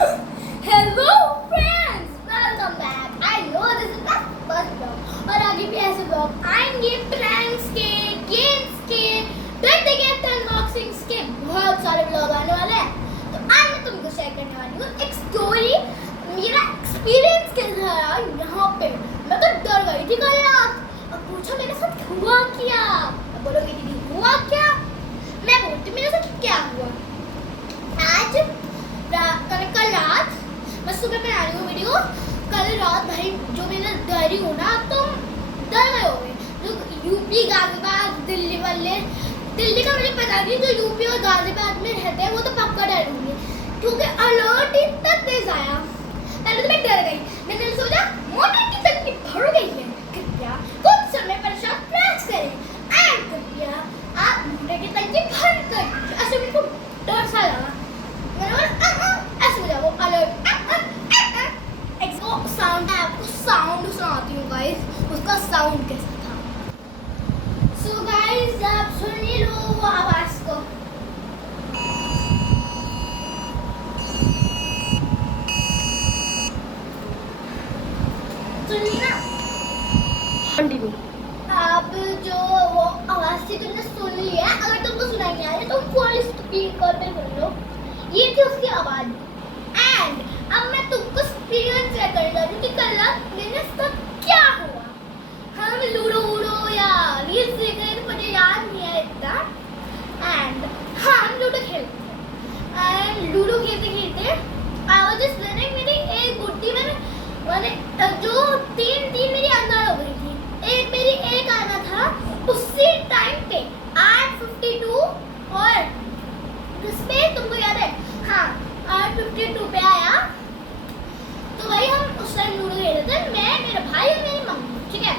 Hello friends, welcome back. I know this is the first blog और आगे भी ऐसे ब्लॉग आएंगे प्रैंक्स के, गेम्स के, बर्थडे गिफ्ट अनबॉक्सिंग्स के बहुत सारे ब्लॉग आने वाले हैं। तो आज मैं तुमको शेयर करने वाली हूँ एक स्टोरी। मेरा एक्सपीरियंस कैसा रहा यहाँ पे। मैं तो डर गई थी कल रात और पूछा मेरे साथ हुआ क्या। बोलोगे दीदी हुआ क्या? मैं बोलती मेरे साथ क्या हुआ। आज कल रात मैं सुबह बना रही हूँ वीडियो। कल रात भाई जो मैंने डरी हूँ ना, तुम डर गए होगे। जो यूपी गाजियाबाद दिल्ली वाले, दिल्ली का मुझे पता नहीं, जो यूपी और गाजियाबाद में रहते हैं वो तो पक्का डरेंगे क्योंकि अलर्ट इतना तेज आया। पहले तो मैं डर गई। मैंने सोचा मोटर की टंकी भर गई है, कृपया कुछ समय पश्चात प्रयास करें एंड कृपया आप मोटर की टंकी भर कर दीजिए। ऐसे मेरे को डर सा लगा। ऐसे मुझे वो अलर्ट एक्सो साउंड है। आपको साउंड सुनाती हूँ गाइस, उसका साउंड कैसा था। सो गाइस आप सुन ही लो वो आवाज को। सुनिए ना, आप जो वो आवाज थी तुमने सुन लिया। अगर तुमको सुनाई नहीं आ रही तो फुल स्पीकर पे सुन लो। ये थी उसकी आवाज। एंड अब मैं तुमको एक्सपीरियंस शेयर कर रही हूँ कि कल रात मेरे साथ क्या हुआ। हम लूडो वूडो या रील्स देख रहे थे, मुझे याद नहीं है इतना। एंड हाँ हम लूडो खेलते थे। एंड लूडो खेलते खेलते आई वाज जस्ट रनिंग। मेरी एक गुड्डी मैंने जो तीन मेरी अंदर हो गई थी। एक मेरी एक आना था उसी टाइम पे 8:52 और जिसमें तुमको याद है हाँ 8:52 पे आया। तो भाई हम उस टाइम लूडो खेल रहे थे, मैं, मेरा भाई और मेरी मम्मी, ठीक है।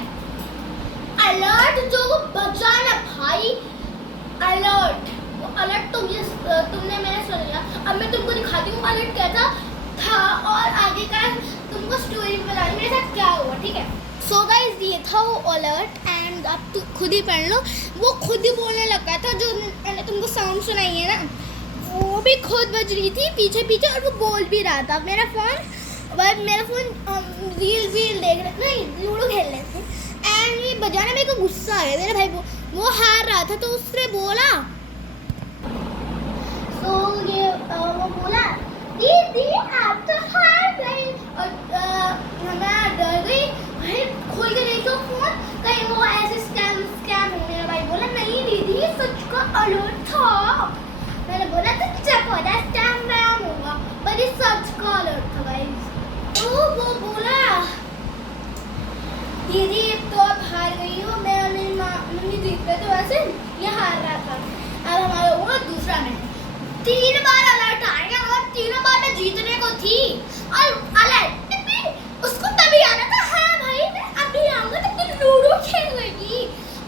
अलर्ट जो वो बजा ना भाई, अलर्ट, वो अलर्ट तुमने मैंने सुन लिया। अब मैं तुमको दिखाती हूँ अलर्ट कैसा था और आगे का तुमको स्टोरी बतानी मेरे साथ क्या हुआ, ठीक है। सो गाइस ये था वो अलर्ट एंड आप खुद ही पढ़ लो। वो खुद ही बोलने लगा था, जो मैंने तुमको साउंड सुनाई है ना वो भी खुद बज रही थी पीछे पीछे और वो बोल भी रहा था। मेरा फोन रील देख रहे नहीं लूडो खेल रहे थे एंड ये बजाने मेरे को गुस्सा आ गया। मेरा भाई वो हार रहा था तो उसने बोला वो बोला दीदी आप तो हार गई। और मैं डर गई। भाई खोल के देखो फोन, कहीं वो ऐसे स्कैम हो। मेरा भाई बोला नहीं दीदी सच का अलर्ट था। मैंने बोला तो चेक हो जाए स्कैम होगा, पर ये सच का अलर्ट था गाइस। तो वो बोला दीदी तो आप हार गई हो। मैं और मेरी मम्मी जीत गए थे, वैसे ये हार रहा था। अब हमारा हुआ दूसरा मैच। 3 बार अलर्ट आया और तीनों बार मैं जीतने को थी। और अलर्ट उसको तभी आना था हाँ भाई मैं अभी आऊंगा तो तुम लूडो खेल लेगी।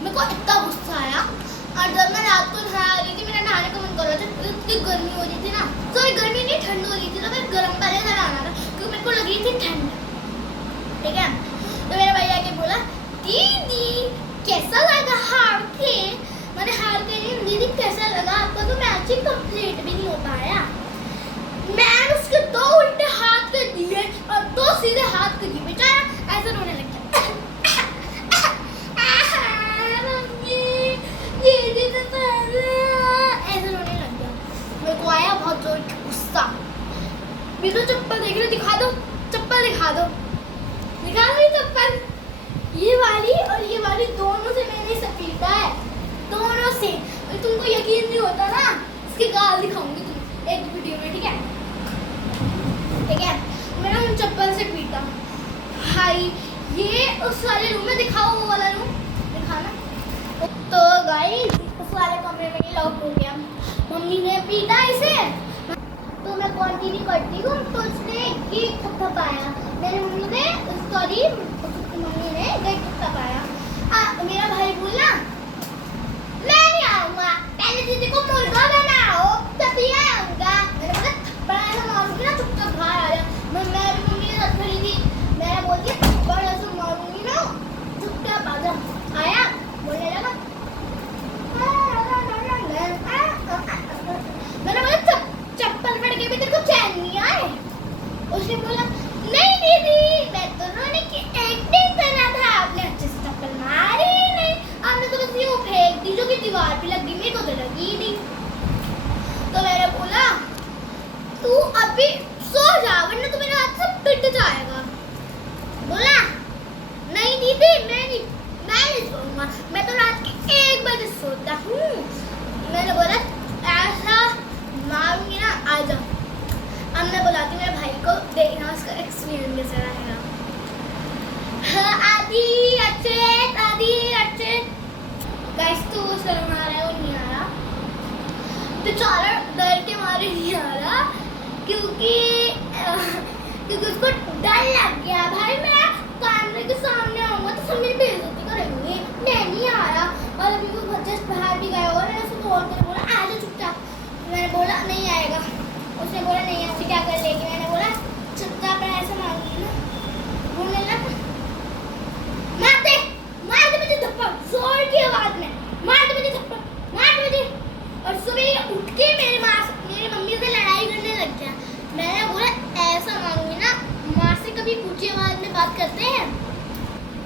मेरे को इतना गुस्सा आया। और जब मैं रात को नहा रही थी, मेरा नहाने का मन कर रहा था, इतनी गर्मी हो रही थी ना। सॉरी गर्मी नहीं, ठंड हो रही थी, तो मैं गर्म पहले से नहाना था क्योंकि मेरे को लगी थी ठंड, ठीक है। तो मेरा भैया आके बोला दीदी कैसा लगा हार के। मैंने हार के नहीं, दीदी कैसा लगा आपको? तो मैच ही कंप्लीट भी नहीं हो पाया। मैं उसके 2 उल्टे हाथ कर दिए और 2 सीधे हाथ कर दिए। बेचारा ऐसे रोने लग गया। ऐसे रोने लग गया। मेरे को आया बहुत जोर का गुस्सा। मेरे चप्पल देख रहे, दिखा दो चप्पल, दिखा दो, दिखा दो चप्पल। ये वाली और ये वाली दोनों से मैंने इसे पीटा है, दोनों से। और तुमको यकीन नहीं होता ना, इसके गाल दिखाऊंगी तुम एक वीडियो में, ठीक है। ठीक है, मैंने उन चप्पल से पीटा भाई। ये उस वाले रूम में दिखाओ, वो वाला रूम दिखाना। तो गाइस उस वाले कमरे में लॉक हो गया। मम्मी ने पीटा इसे तो मैं कंटिन्यू करती हूँ। तो उसने ये थपथपाया, मेरी मम्मी ने सॉरी मम्मी ने ये थपथपाया। मेरा भाई बोला मैं नहीं आऊँगा, पहले दीदी को मुर्गा बनाओ तभी आऊँगा। मैंने बोला थप्पड़ ऐसा मारूंगी ना, चुपचाप बाहर आ जा। मैं भी मम्मी के साथ खड़ी थी। मैं बोलती थप्पड़ ऐसा मारूंगी ना, चुपचाप आ जा। आया बोलने लगा मैंने बोला चप्पल पड़ के भी तेरे को चैन नहीं आए। तू अभी सो जा वरना तू मेरे हाथ से पिट जाएगा। बोला नहीं दीदी मैं नहीं सोऊंगा, मैं तो रात के 1 बजे सोता हूँ। मैंने बोला ऐसा मारूंगी ना आ जाओ। अब मैं बुलाती हूँ मेरे भाई को, देखना उसका एक्सपीरियंस कैसा रहेगा। हाँ, आदि अच्छे गाइस तो वो शर्म आ रहा है, वो नहीं आ रहा बेचारा, डर के मारे नहीं आ रहा क्योंकि उसको डर लग गया। भाई मैं कैमरे के सामने आऊंगा तो सब मेरी बेइज्जती करेंगे, मैं नहीं आ रहा। और अभी वो जस्ट बाहर भी गया और मैंने उसको कॉल करके बोला आ जा चुपचाप। मैंने बोला नहीं आएगा, उसने बोला नहीं ऐसे क्या कर लेगी। मैंने बोला चुपचाप ऐसे मारूंगी ना, बोलने लगा मार दे मुझे थप्पड़ जोर की आवाज में, मार दे मुझे थप्पड़, मार दे मुझे। और सुबह उठ के मेरी मम्मी से लड़ाई करने लग गया। मैंने बोला ऐसा मारूंगी ना, माँ से कभी ऊंची आवाज में बात करते हैं।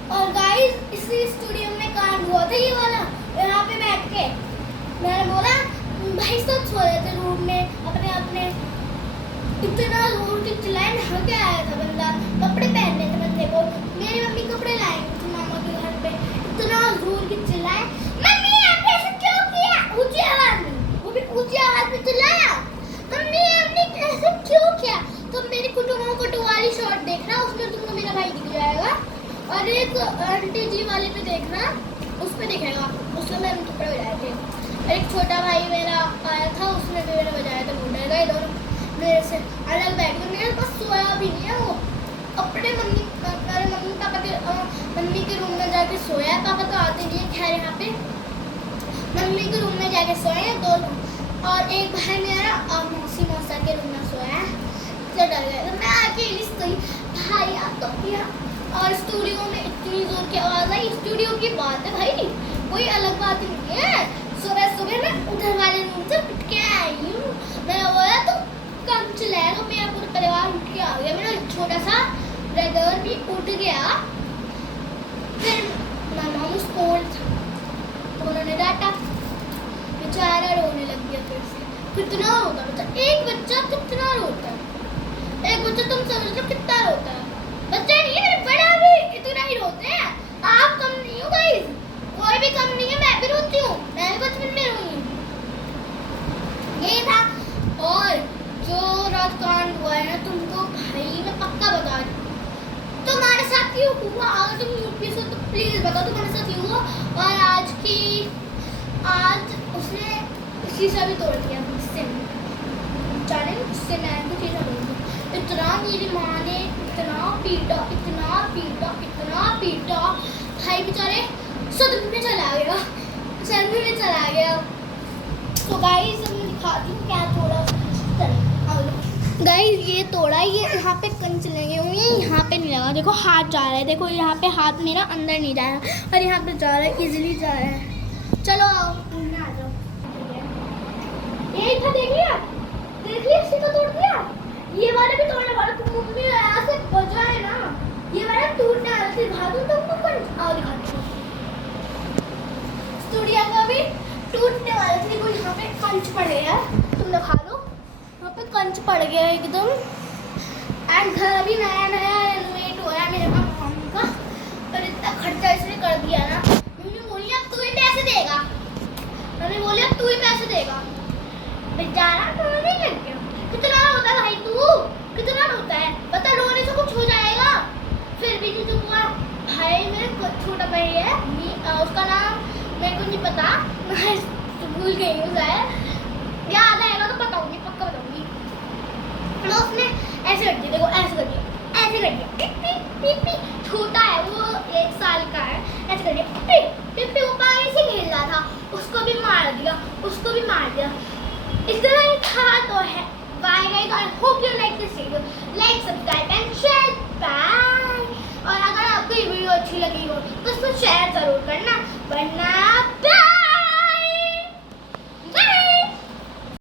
और गाइस इसी स्टूडियो में कांड हुआ था ये वाला, यहाँ पे बैठ के मैंने बोला भाई सब सो रहे थे रूम में अपने अपने, इतना जोर की चिल्लाए, नहा के आया था बंदा, कपड़े पहनने थे बंदे को, मेरी मम्मी कपड़े लाई थी मामा के घर पे, इतना जोर की चिल्लाए मम्मी आपने ऐसा क्यों किया, ऊंची आवाज में, वो भी ऊंची आवाज में चिल्लाया मम्मी आपने ऐसा क्यों किया। तो मेरी कुटुंबों वाली शॉट देखना, उसमें तुमको मेरा भाई दिख जाएगा। और एक आंटी जी वाले पे देखना, उस पे दिखेगा, उसमें मैंने कपड़े बजाए थे। एक छोटा भाई मेरा आया था, उसने भी मेरा बजाया था, मुंडे गए दोनों मेरे से अलग बैठ गए। मेरे पास सोया भी नहीं है, वो कपड़े मम्मी पापा के मम्मी के रूम में जाके सोया है। पापा तो आते नहीं है, खैर यहाँ पे मम्मी के रूम में जाके सोए हैं दोनों। और एक भाई मेरा मौसा के रूम में सोया है, तो डर गया तो मैं अकेली सोई। भाई आप तो किया, और स्टूडियो में इतनी जोर की आवाज़ आई, स्टूडियो की बात है भाई, कोई अलग बात नहीं है। सुबह मैं उधर वाले रूम से उठ के आई हूँ। मैंने बोला तो कम चिल्लाएगा, मेरा पूरा परिवार उठ के आ गया, मेरा छोटा सा ब्रदर भी उठ गया। फिर मामा स्कूल था, उन्होंने डांटा, बेचारा रोने लग गया फिर से। कितना रोता बच्चा, एक बच्चा कितना रोता है, एक बच्चा तुम समझ लो कितना रोता है। बच्चा नहीं है, मेरे बड़ा भी इतना ही रोते हैं। आप कम नहीं हो गाइस, कोई भी कम नहीं है, मैं भी रोती हूँ, मैं भी बचपन में रोई हूँ। ये था। और जो रात कांड हुआ है ना, तुमको भाई मैं पक्का बता रही हूँ, तुम्हारे साथ क्यों हुआ, अगर तुम यूपी से तो प्लीज बताओ तुम्हारे साथ क्यों हुआ। और आज उसने शीशा भी तोड़ दिया मुझसे, जाने उससे मैं कुछ शीशा तोड़ दिया। इतना मेरी माँ ने इतना पीटा भाई बेचारे सदमे में चला गया। तो गाइस मैं दिखाती हूँ क्या तोड़ा। गाइस ये तोड़ा, ये यहाँ पे कंच लगे हुए हैं, यहाँ पे नहीं लगा, देखो हाथ जा रहा है, देखो यहाँ पे हाथ मेरा अंदर नहीं जा रहा और यहाँ पे जा रहा है, इजीली जा रहा है। चलो आओ घूमने आ जाओ। यही था, देख लिया इसका तोड़ दिया, ये वाला भी तोड़ने वाला, तुम मम्मी यहाँ से बजाए ना, ये वाला टूटने वाला था, दिखा दूँ तुमको कंच, आओ दिखाती हूँ। स्टूडियो का भी टूटने वाला था, देखो यहाँ पे कंच पड़ गया, तुम दिखा दो, यहाँ पे कंच पड़ गया एकदम। एंड घर अभी नया रेनोवेट हुआ है मेरे मम्मी का, और इतना खर्चा इसने कर दिया ना। मम्मी बोली अब तू ही पैसे देगा, बेचारा रोने लग गया। कितना रोता है भाई तू, कितना रोता है, बता रोने से कुछ हो जाएगा। फिर भी नहीं चुप हुआ। भाई मेरा छोटा भाई है, उसका नाम मेरे को नहीं पता, मैं भूल गई हूँ, शायद याद आएगा तो बताऊंगी, पक्का बताऊंगी। तो उसने ऐसे कर दिया, देखो ऐसे कर दिया, छोटा है वो, 1 साल का है, ऐसे कर दिया, पिप्पी वो पानी से खेल रहा था, उसको भी मार दिया। इतना ही था तो है। Bye guys, I hope you like this video, like subscribe and share, bye. और अगर आपको ये वीडियो अच्छी लगी हो तो इसको शेयर जरूर करना, वरना